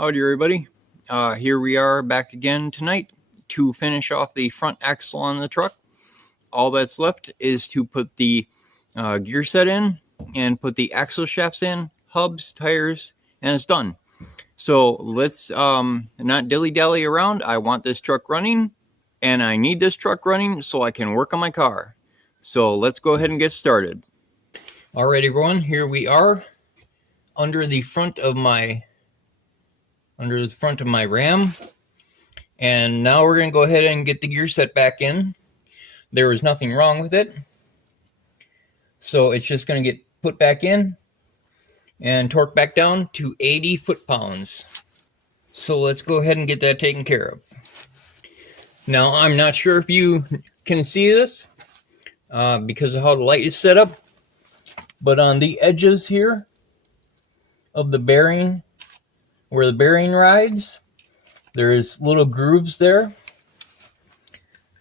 Howdy everybody. Here we are back again tonight to finish off the front axle on the truck. All that's left is to put the gear set in and put the axle shafts in, hubs, tires, and it's done. So let's not dilly-dally around. I want this truck running and I need this truck running so I can work on my car. So let's go ahead and get started. Alright everyone, here we are under the front of my Ram, and now we're going to go ahead and get the gear set back in. There is nothing wrong with it, so it's just going to get put back in and torqued back down to 80 foot-pounds. So let's go ahead and get that taken care of. Now I'm not sure if you can see this because of how the light is set up, but on the edges here of the bearing, where the bearing rides, there's little grooves there.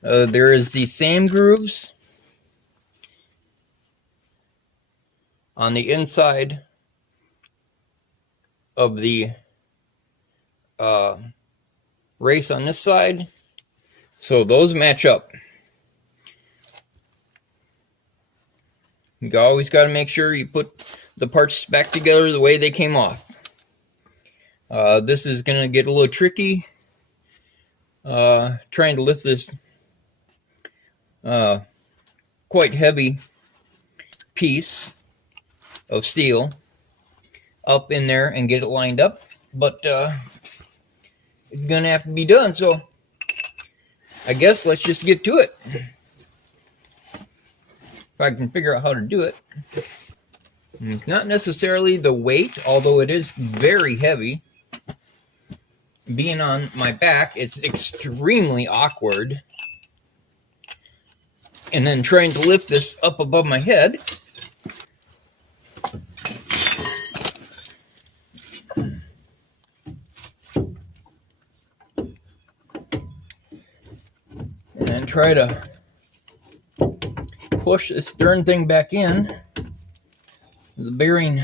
There is the same grooves on the inside of the race on this side, so those match up. You always got to make sure you put the parts back together the way they came off. This is going to get a little tricky, trying to lift this quite heavy piece of steel up in there and get it lined up, but it's going to have to be done, so I guess let's just get to it. If I can figure out how to do it. It's not necessarily the weight, although it is very heavy. Being on my back, it's extremely awkward. And then trying to lift this up above my head. And try to push this darn thing back in. The bearing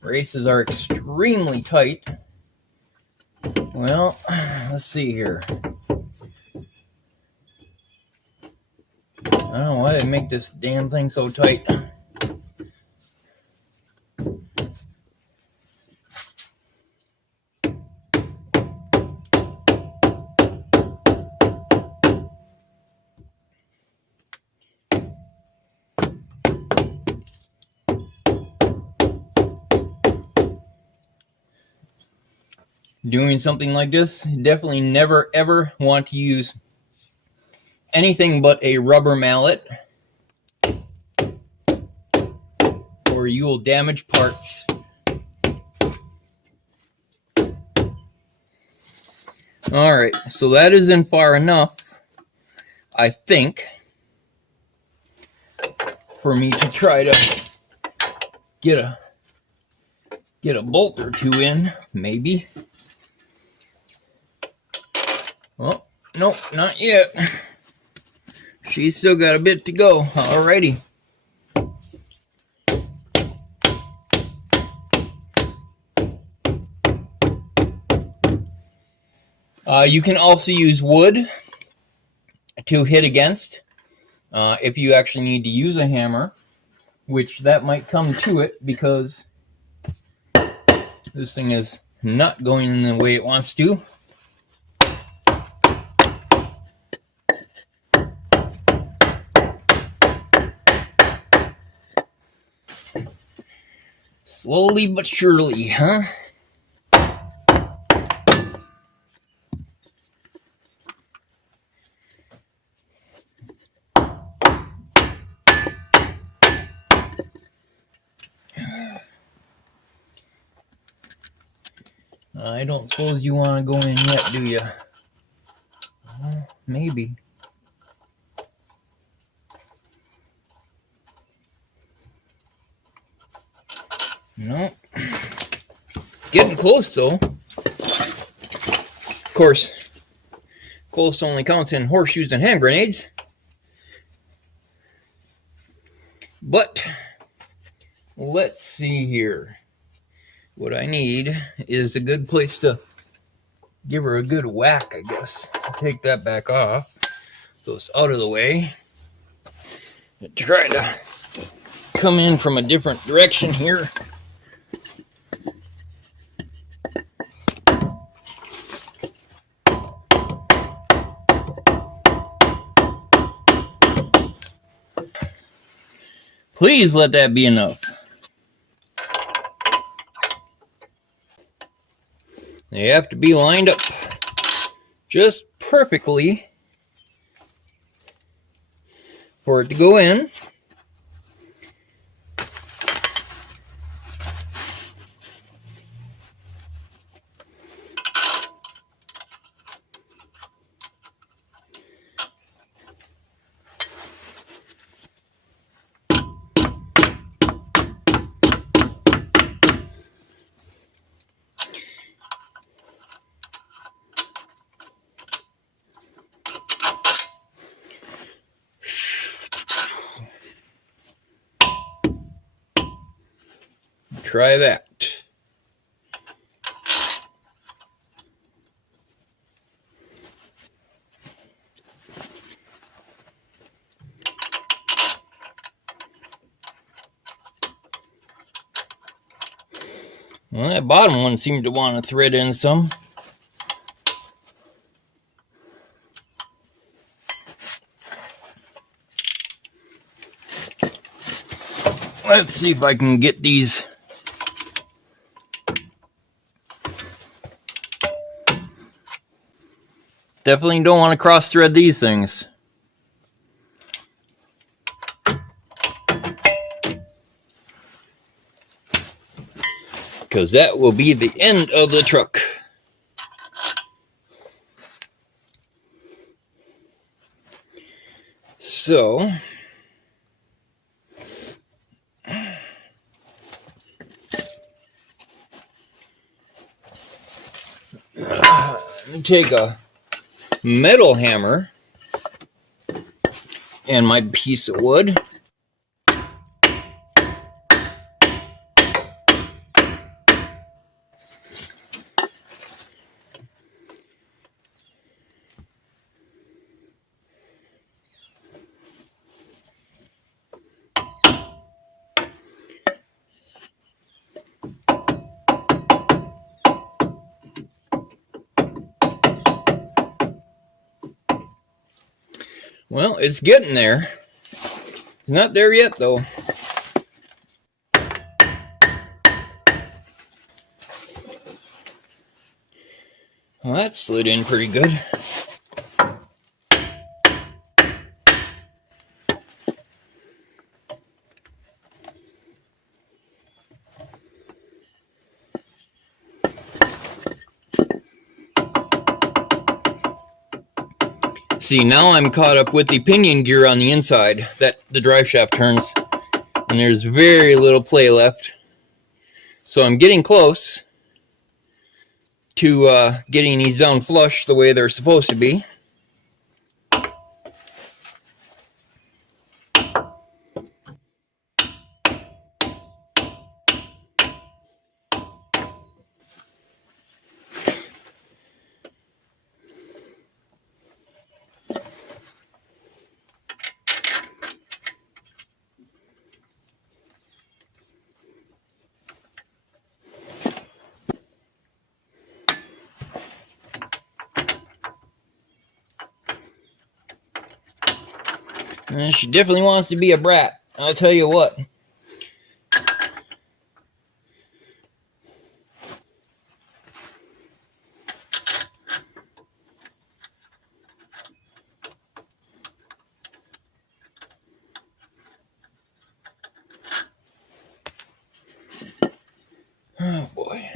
races are extremely tight. Well, let's see here. I don't know why they make this damn thing so tight. Doing something like this, definitely never ever want to use anything but a rubber mallet, or you will damage parts. Alright, so that isn't far enough, I think, for me to try to get a bolt or two in, maybe. Well, nope, not yet. She's still got a bit to go. Alrighty. You can also use wood to hit against if you actually need to use a hammer, which that might come to it because this thing is not going in the way it wants to. Slowly but surely, huh? I don't suppose you want to go in yet, do you? Maybe. No. Getting close, though. Of course, close only counts in horseshoes and hand grenades. But let's see here. What I need is a good place to give her a good whack, I guess. Take that back off so it's out of the way. Try to come in from a different direction here. Please let that be enough. They have to be lined up just perfectly for it to go in. Try that. Well, that bottom one seemed to want to thread in some. Let's see if I can get these. Definitely don't want to cross thread these things. Because that will be the end of the truck. So, take a metal hammer and my piece of wood. Well, it's getting there. It's not there yet, though. Well, that slid in pretty good. See, now I'm caught up with the pinion gear on the inside that the drive shaft turns, and there's very little play left. So I'm getting close to getting these down flush the way they're supposed to be. And she definitely wants to be a brat, I'll tell you what. Oh boy.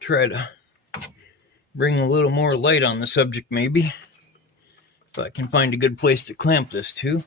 Try to bring a little more light on the subject, maybe. If I can find a good place to clamp this to.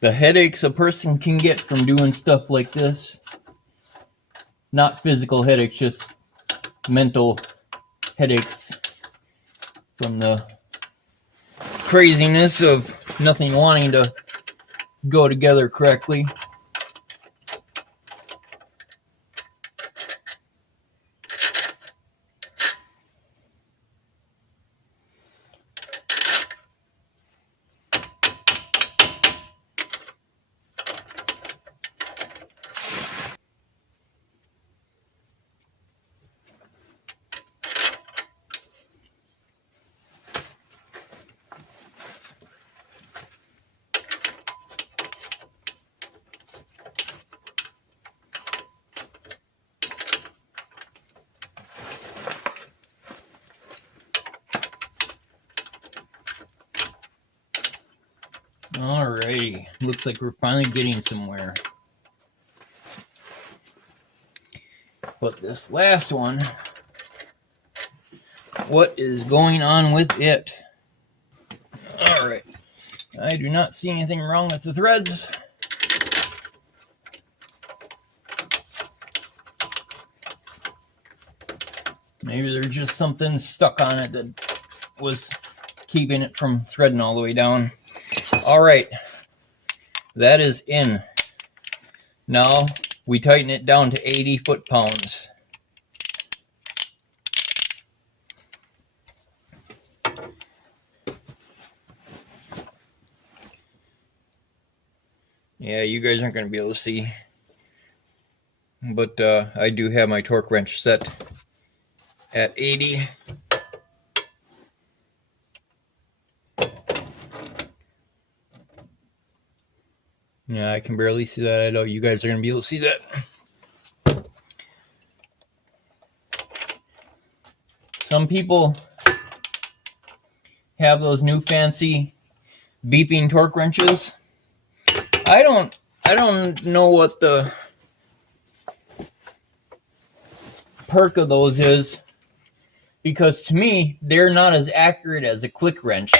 The headaches a person can get from doing stuff like this, not physical headaches, just mental headaches from the craziness of nothing wanting to go together correctly. Alrighty, looks like we're finally getting somewhere. But this last one, what is going on with it? Alright, I do not see anything wrong with the threads. Maybe there's just something stuck on it that was keeping it from threading all the way down. Alright, that is in. Now we tighten it down to 80 foot-pounds. Yeah, you guys aren't going to be able to see, but I do have my torque wrench set at 80. Yeah, I can barely see that. I know you guys are going to be able to see that. Some people have those new fancy beeping torque wrenches. I don't know what the perk of those is, because to me they're not as accurate as a click wrench.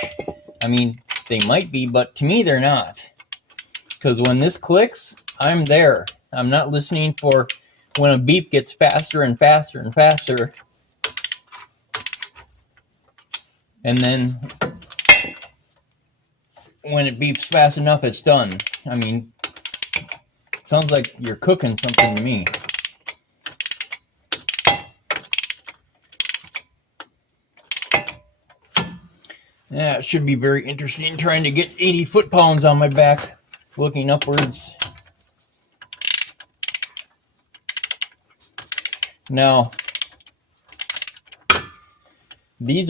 I mean, they might be, but to me they're not. Because when this clicks, I'm there. I'm not listening for when a beep gets faster and faster and faster. And then when it beeps fast enough, it's done. I mean, it sounds like you're cooking something to me. Yeah, it should be very interesting trying to get 80 foot-pounds on my back, looking upwards. Now, these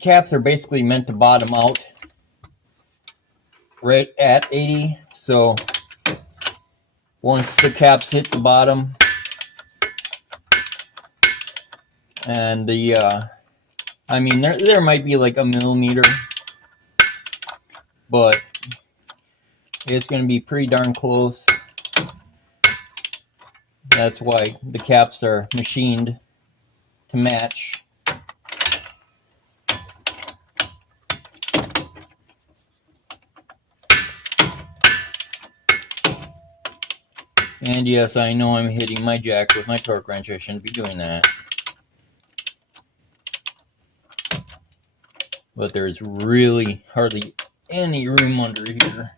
caps are basically meant to bottom out right at 80. So once the caps hit the bottom and I mean, there might be like a millimeter, but it's going to be pretty darn close. That's why the caps are machined to match. And yes, I know I'm hitting my jack with my torque wrench. I shouldn't be doing that. But there's really hardly any room under here.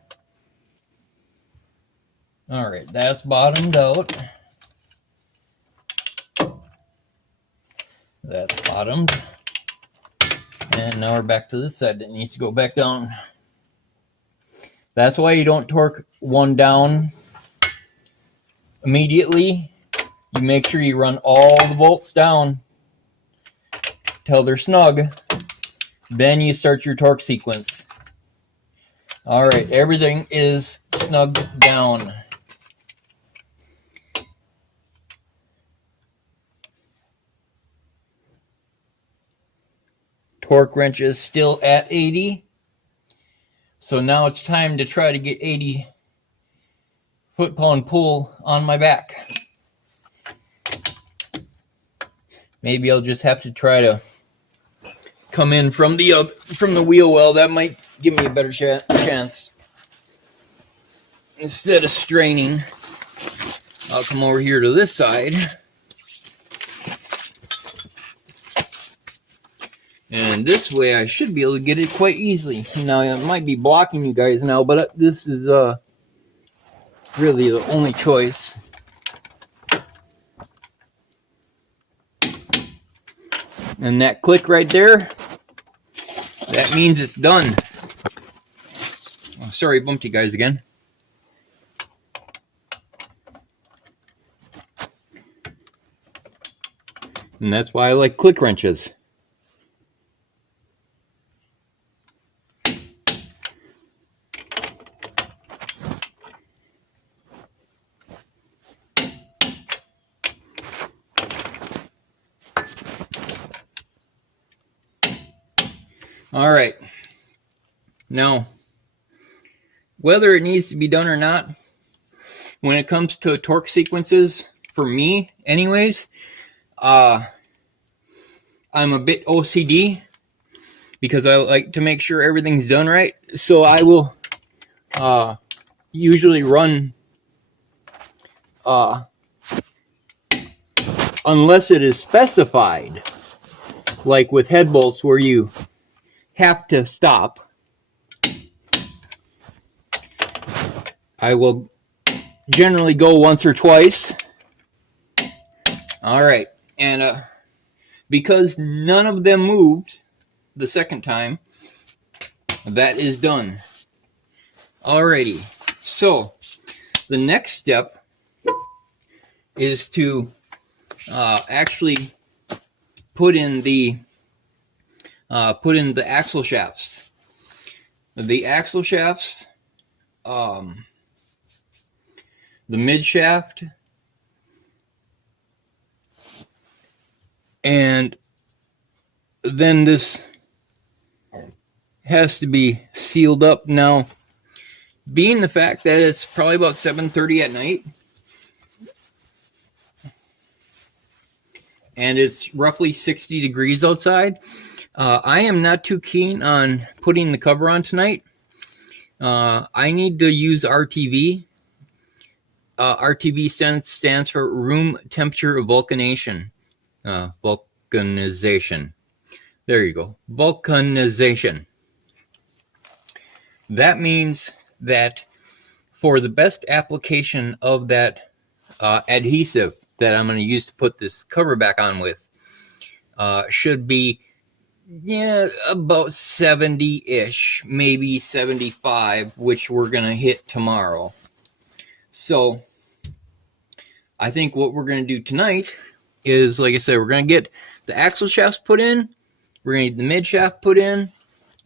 Alright, that's bottomed out. That's bottomed. And now we're back to this side that needs to go back down. That's why you don't torque one down immediately. You make sure you run all the bolts down till they're snug. Then you start your torque sequence. Alright, everything is snugged down. Torque wrench is still at 80. So now it's time to try to get 80 foot-pound pull on my back. Maybe I'll just have to try to come in from the wheel well. That might give me a better chance. instead of straining, I'll come over here to this side. And this way I should be able to get it quite easily. Now it might be blocking you guys now, but this is really the only choice. And that click right there, that means it's done. Oh, sorry, bumped you guys again. And that's why I like click wrenches. All right. Now, whether it needs to be done or not, when it comes to torque sequences, for me anyways, I'm a bit OCD because I like to make sure everything's done right. So I will usually run, unless it is specified, like with head bolts where you have to stop, I will generally go once or twice. All right, and because none of them moved the second time, that is done. Alrighty, so the next step is to actually put in the axle shafts. The axle shafts, the mid shaft, and then this has to be sealed up. Now, being the fact that it's probably about 7:30 at night, and it's roughly 60 degrees outside, I am not too keen on putting the cover on tonight. I need to use RTV. RTV stands for room temperature vulcanization. Vulcanization. There you go. Vulcanization. That means that for the best application of that adhesive that I'm going to use to put this cover back on with, should be about 70-ish, maybe 75, which we're going to hit tomorrow. So I think what we're going to do tonight is, like I said, we're going to get the axle shafts put in. We're going to get the mid shaft put in.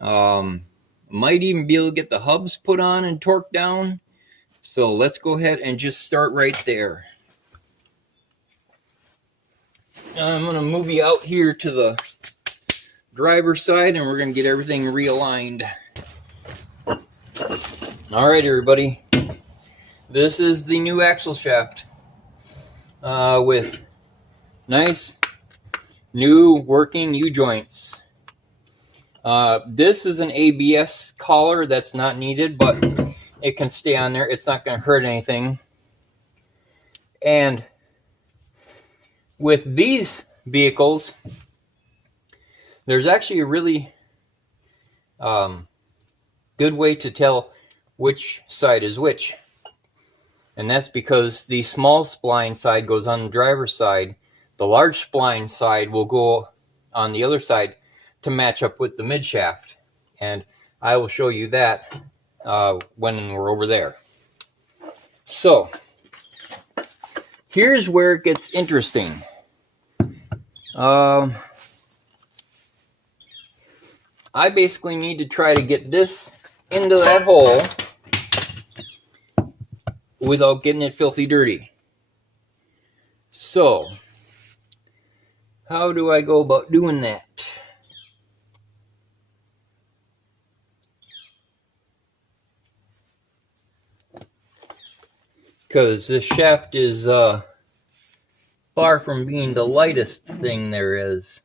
Might even be able to get the hubs put on and torqued down. So let's go ahead and just start right there. I'm going to move you out here to the driver's side, and we're going to get everything realigned. All right, everybody. This is the new axle shaft with nice new working U-joints. This is an ABS collar that's not needed, but it can stay on there. It's not going to hurt anything. And with these vehicles, there's actually a really good way to tell which side is which. And that's because the small spline side goes on the driver's side. The large spline side will go on the other side to match up with the mid shaft. And I will show you that when we're over there. So here's where it gets interesting. I basically need to try to get this into that hole without getting it filthy dirty. So, how do I go about doing that? Because this shaft is far from being the lightest thing there is.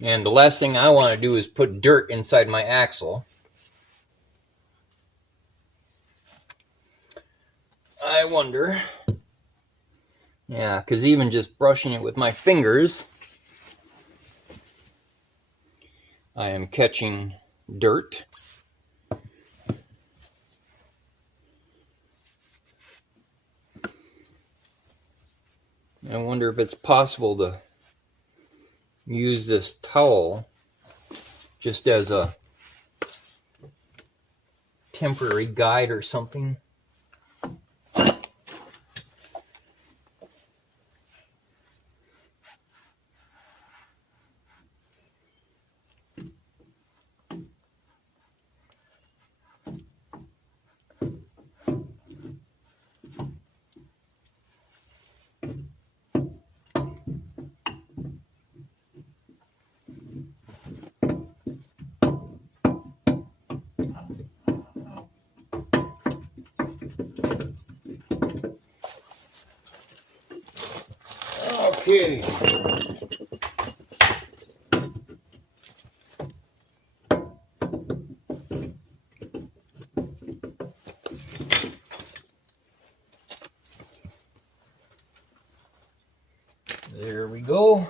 And the last thing I want to do is put dirt inside my axle. I wonder. Yeah, because even just brushing it with my fingers, I am catching dirt. I wonder if it's possible to use this towel just as a temporary guide or something. Okay. There we go.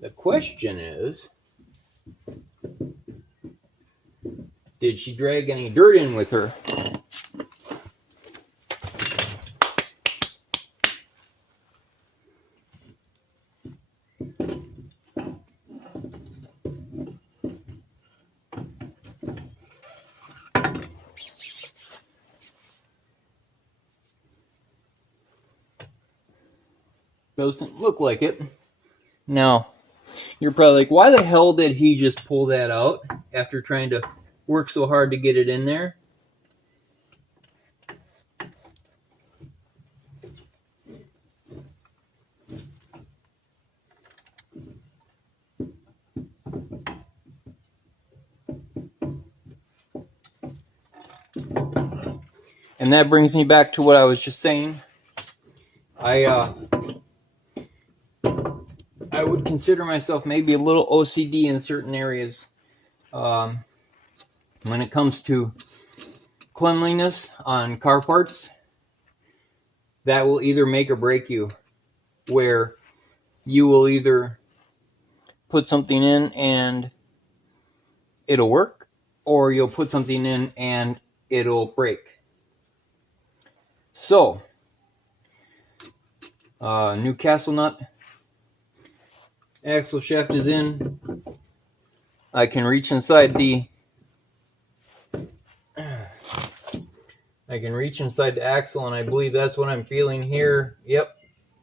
The question is, did she drag any dirt in with her? Doesn't look like it. Now, you're probably like, why the hell did he just pull that out after trying to work so hard to get it in there? And that brings me back to what I was just saying. I would consider myself maybe a little OCD in certain areas when it comes to cleanliness on car parts. That will either make or break you, where you will either put something in and it'll work, or you'll put something in and it'll break. So, new castle nut, axle shaft is in. I can reach inside the axle, and I believe that's what I'm feeling here. Yep,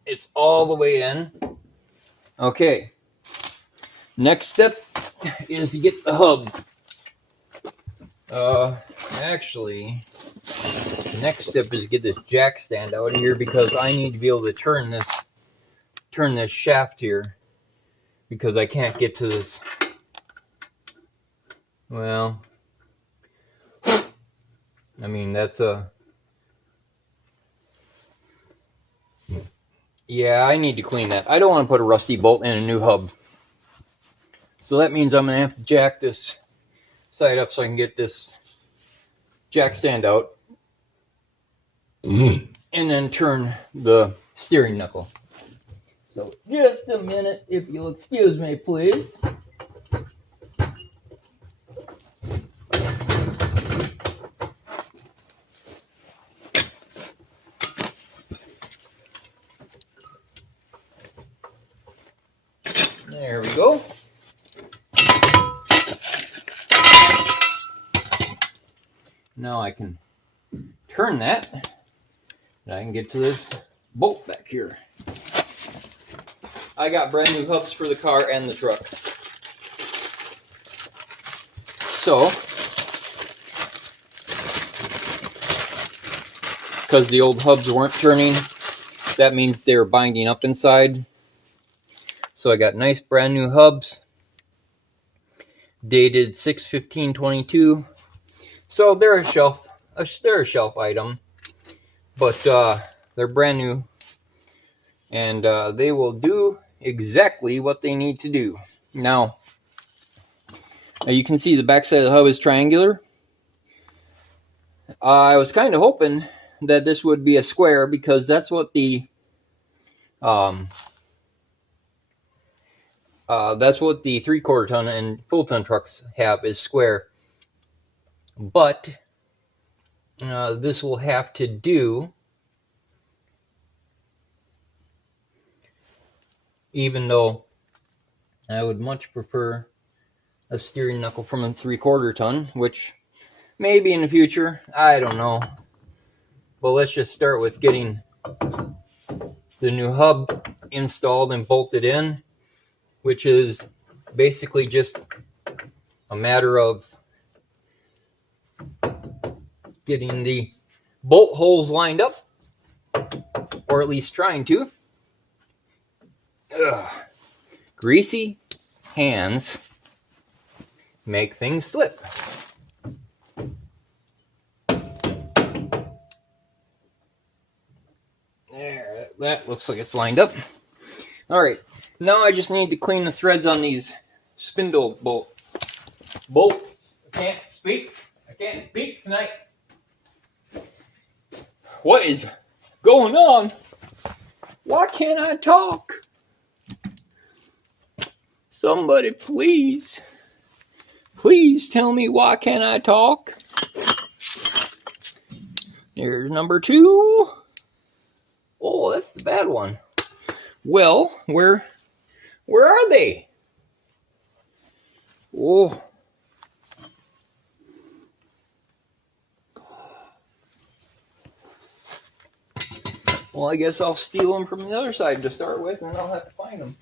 it's all the way in. Okay, next step is to get the hub. Actually, the next step is to get this jack stand out of here, because I need to be able to turn this shaft here, because I can't get to this. Well, I mean, yeah, I need to clean that. I don't want to put a rusty bolt in a new hub. So that means I'm going to have to jack this side up so I can get this jack stand out. And then turn the steering knuckle. So just a minute, if you'll excuse me, please. There we go. Now I can turn that, and I can get to this bolt back here. I got brand new hubs for the car and the truck. So, because the old hubs weren't turning, that means they're binding up inside. So I got nice brand new hubs, dated 6/15/22. So they're a shelf item. but they're brand new, and they will do exactly what they need to do. Now, you can see the backside of the hub is triangular. I was kind of hoping that this would be a square, because that's what the 3/4 ton and full ton trucks have, is square. But this will have to do, even though I would much prefer a steering knuckle from a 3/4 ton, which maybe in the future, I don't know. But let's just start with getting the new hub installed and bolted in, which is basically just a matter of getting the bolt holes lined up, or at least trying to. Ugh. Greasy hands make things slip. There, that looks like it's lined up. Alright, now I just need to clean the threads on these spindle bolts. I can't speak tonight. What is going on? Why can't I talk? Somebody please tell me, why can't I talk? There's number 2. Oh, that's the bad one. Well, where are they? Oh. Well, I guess I'll steal them from the other side to start with, and then I'll have to find them.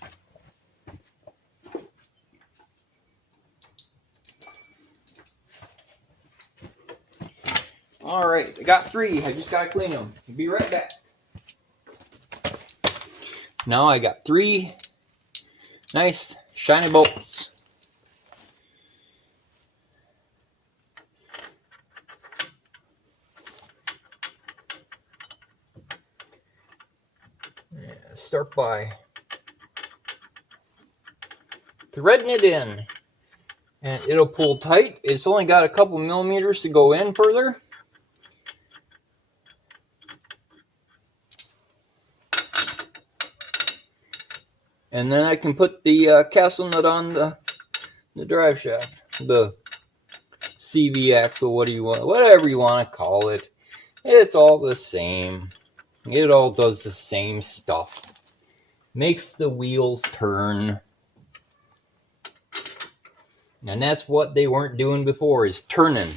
Alright, I got 3. I just gotta clean them. Be right back. Now I got 3 nice shiny bolts. Yeah, start by threading it in, and it'll pull tight. It's only got a couple millimeters to go in further. And then I can put the castle nut on the drive shaft, the CV axle, whatever you want to call it. It's all the same. It all does the same stuff. Makes the wheels turn. And that's what they weren't doing before, is turning.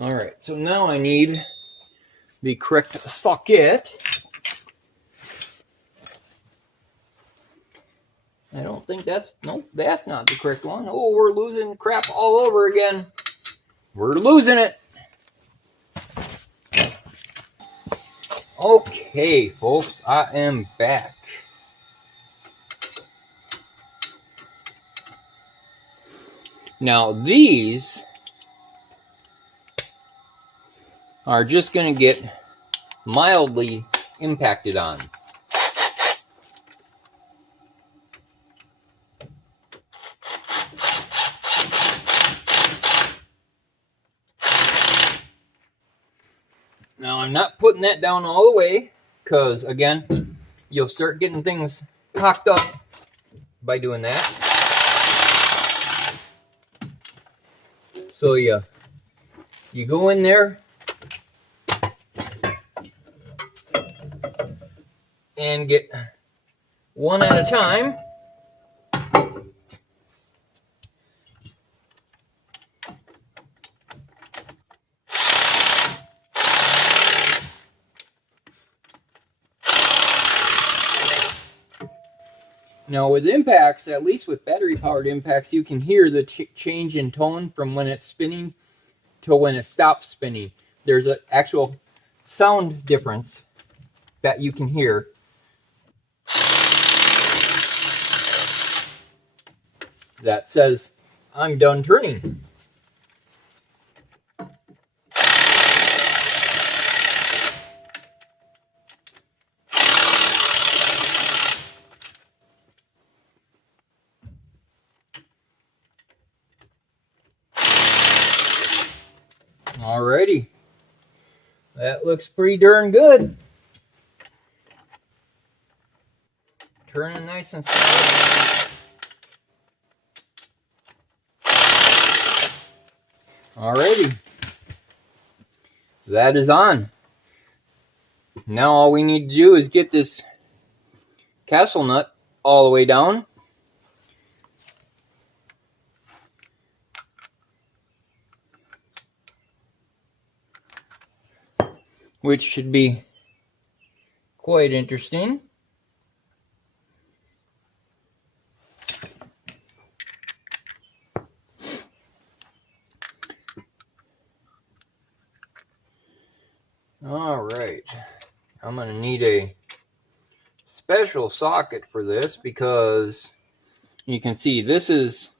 Alright, so now I need the correct socket. I don't think that's not the correct one. Oh, we're losing crap all over again. We're losing it. Okay, folks, I am back. Now, these are just going to get mildly impacted on. Now, I'm not putting that down all the way, because, again, you'll start getting things cocked up by doing that. So, you go in there and get one at a time. Now with impacts, at least with battery powered impacts, you can hear the change in tone from when it's spinning to when it stops spinning. There's an actual sound difference that you can hear. That says, I'm done turning. Alrighty. That looks pretty darn good. Turning nice and slow. Alrighty. That is on. Now all we need to do is get this castle nut all the way down. Which should be quite interesting. All right, I'm going to need a special socket for this because you can see this is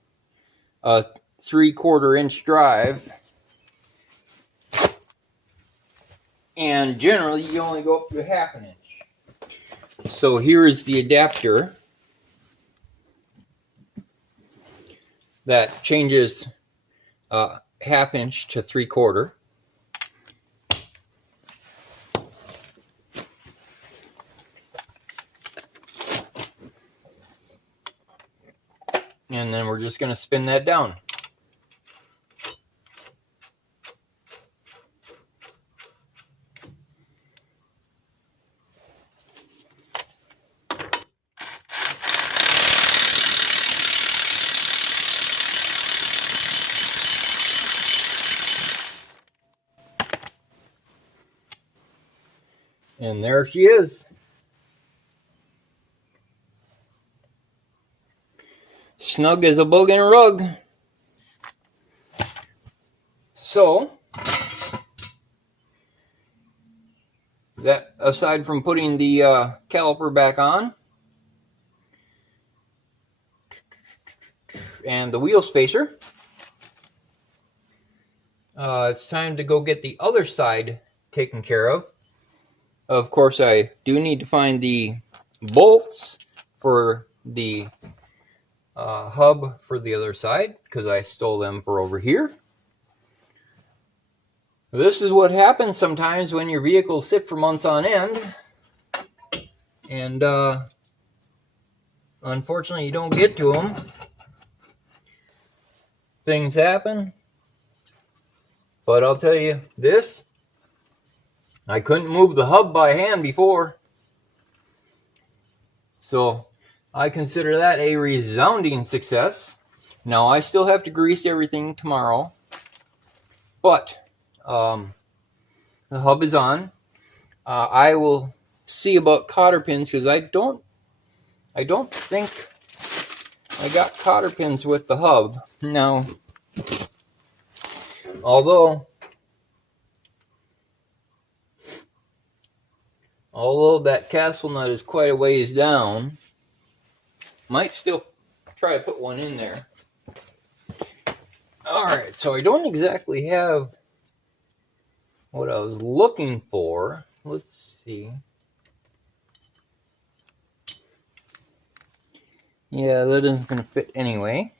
a 3/4 inch drive, and generally you only go up to 1/2 inch. So here is the adapter that changes 1/2 inch to 3/4. And then we're just going to spin that down. And there she is. Snug as a bug in a rug. So, that aside from putting the caliper back on and the wheel spacer, it's time to go get the other side taken care of. Of course, I do need to find the bolts for the hub for the other side because I stole them for over here. This is what happens sometimes when your vehicles sit for months on end, and unfortunately you don't get to them. Things happen, but I'll tell you this, I couldn't move the hub by hand before, so I consider that a resounding success. Now I still have to grease everything tomorrow, but the hub is on. I will see about cotter pins because I don't think I got cotter pins with the hub. Now, although that castle nut is quite a ways down, might still try to put one in there. Alright, so I don't exactly have what I was looking for. Let's see. Yeah, that isn't going to fit anyway.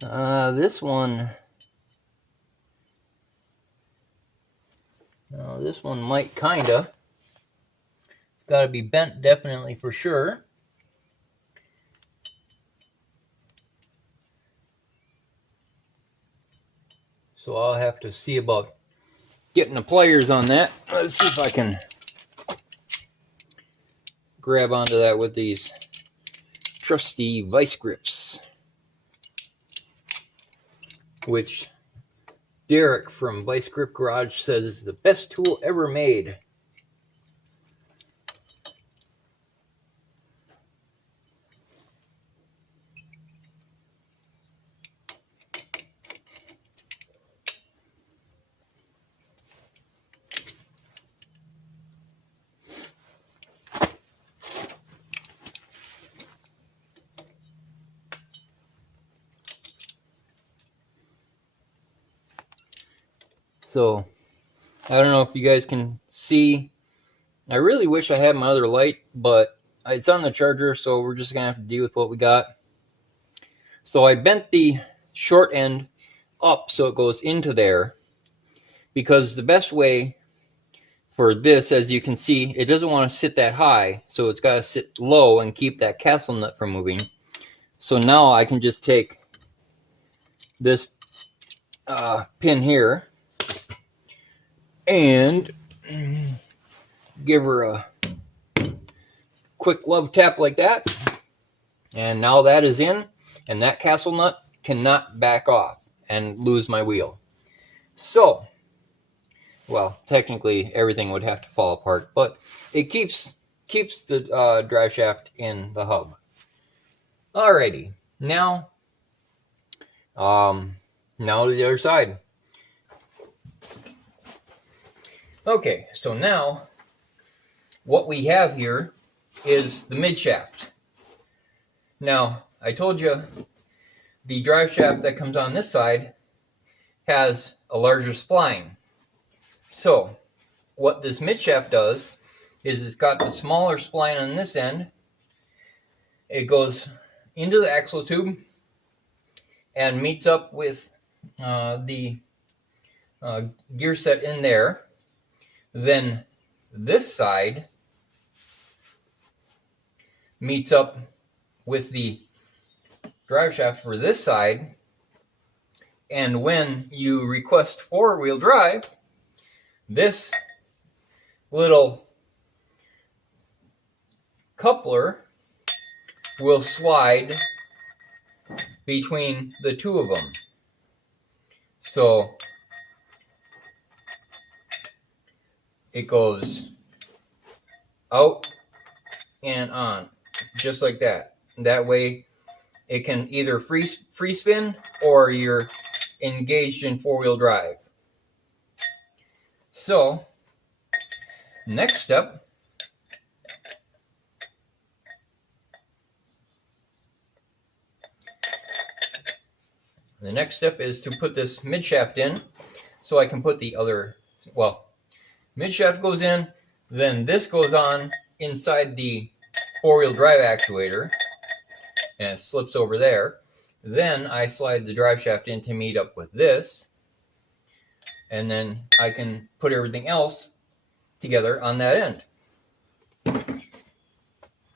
This one. This one might kinda. It's got to be bent definitely for sure. So I'll have to see about getting the pliers on that. Let's see if I can grab onto that with these trusty vice grips, which Derek from Vice Grip Garage says is the best tool ever made. So, I don't know if you guys can see. I really wish I had my other light, but it's on the charger, so we're just gonna have to deal with what we got. So I bent the short end up so it goes into there, because the best way for this, as you can see, it doesn't want to sit that high, so it's got to sit low and keep that castle nut from moving. So now I can just take this pin here and give her a quick love tap like that, and now that is in, and that castle nut cannot back off and lose my wheel. So, well, technically everything would have to fall apart, but it keeps the drive shaft in the hub. Alrighty, now to the other side. Okay, so now what we have here is the mid shaft. Now, I told you the drive shaft that comes on this side has a larger spline. So, what this mid shaft does is it's got the smaller spline on this end. It goes into the axle tube and meets up with the gear set in there. Then this side meets up with the drive shaft for this side, and when you request four-wheel drive, this little coupler will slide between the two of them. So it goes out and on, just like that. That way it can either free spin or you're engaged in four-wheel drive. So, next step, is to put this mid shaft in, so I can put the other, well, mid shaft goes in, then this goes on inside the four-wheel drive actuator, and it slips over there. Then I slide the drive shaft in to meet up with this, and then I can put everything else together on that end.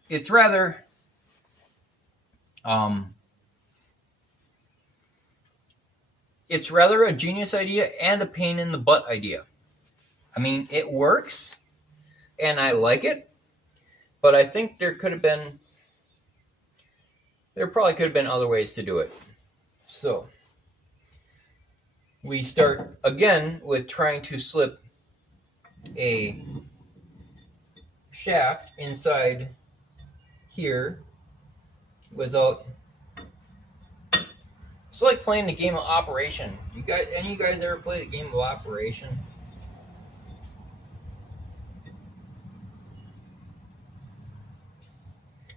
It's rather a genius idea and a pain in the butt idea. I mean, it works and I like it, but I think there probably could have been other ways to do it. So we start again with trying to slip a shaft inside here without. It's like playing the game of Operation. Any of you guys ever play the game of Operation?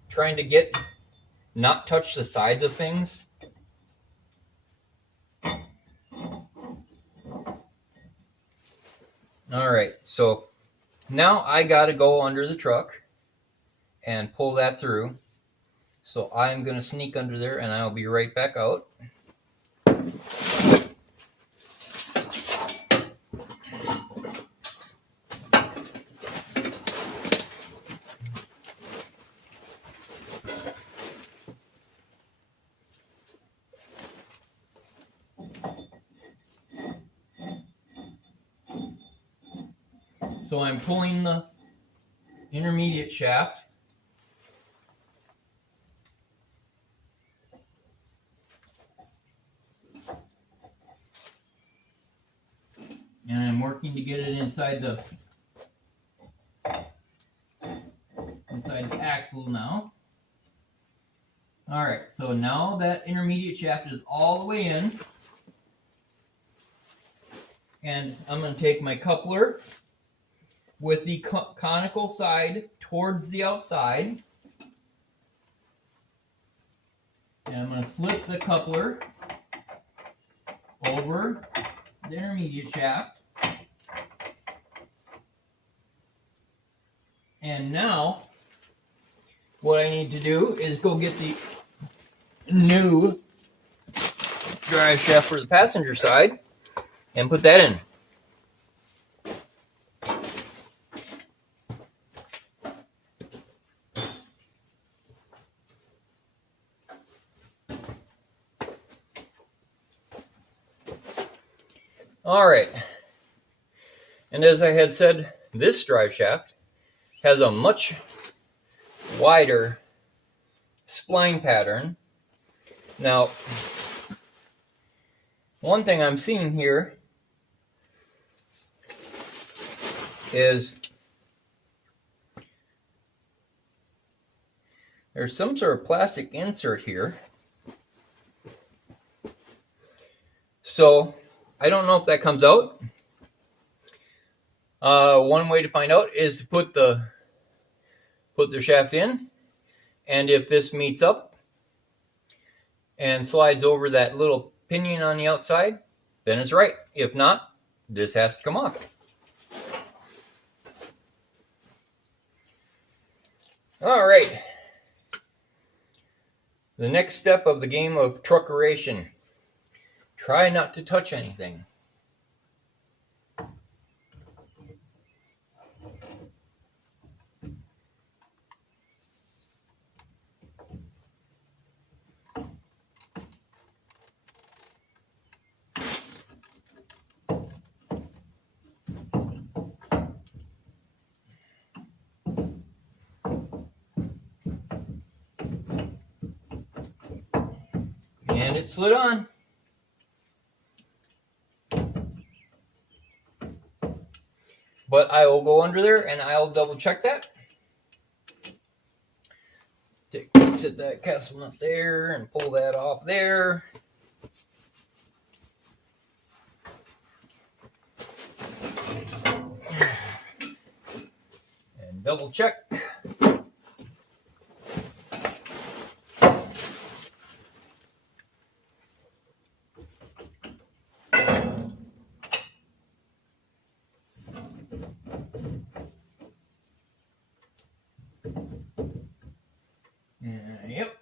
Trying to not touch the sides of things. Alright, so now I gotta go under the truck and pull that through. So I'm gonna sneak under there and I'll be right back out. So I'm pulling the intermediate shaft. And I'm working to get it inside the axle now. Alright, so now that intermediate shaft is all the way in. And I'm going to take my coupler with the conical side towards the outside. And I'm going to slip the coupler over the intermediate shaft. And now what I need to do is go get the new drive shaft for the passenger side and put that in. All right, and as I had said, this drive shaft has a much wider spline pattern. Now, one thing I'm seeing here is there's some sort of plastic insert here. So I don't know if that comes out. One way to find out is to put the shaft in, and if this meets up and slides over that little pinion on the outside, then it's right. If not, this has to come off. All right. The next step of the game of truckeration. Try not to touch anything. And it slid on. But I will go under there and I'll double check that. Set that castle nut there and pull that off there. And double check. Yep.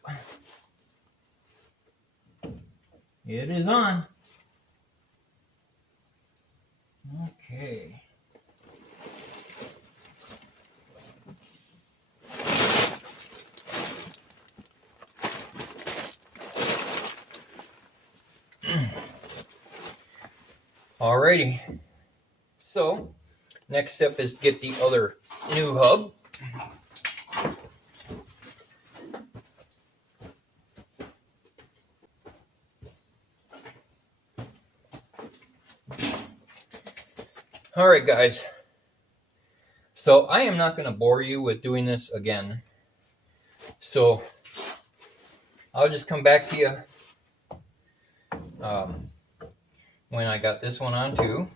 It is on. Okay. Alrighty. So, next step is to get the other new hub. Alright guys, so I am not going to bore you with doing this again, so I'll just come back to you when I got this one on too.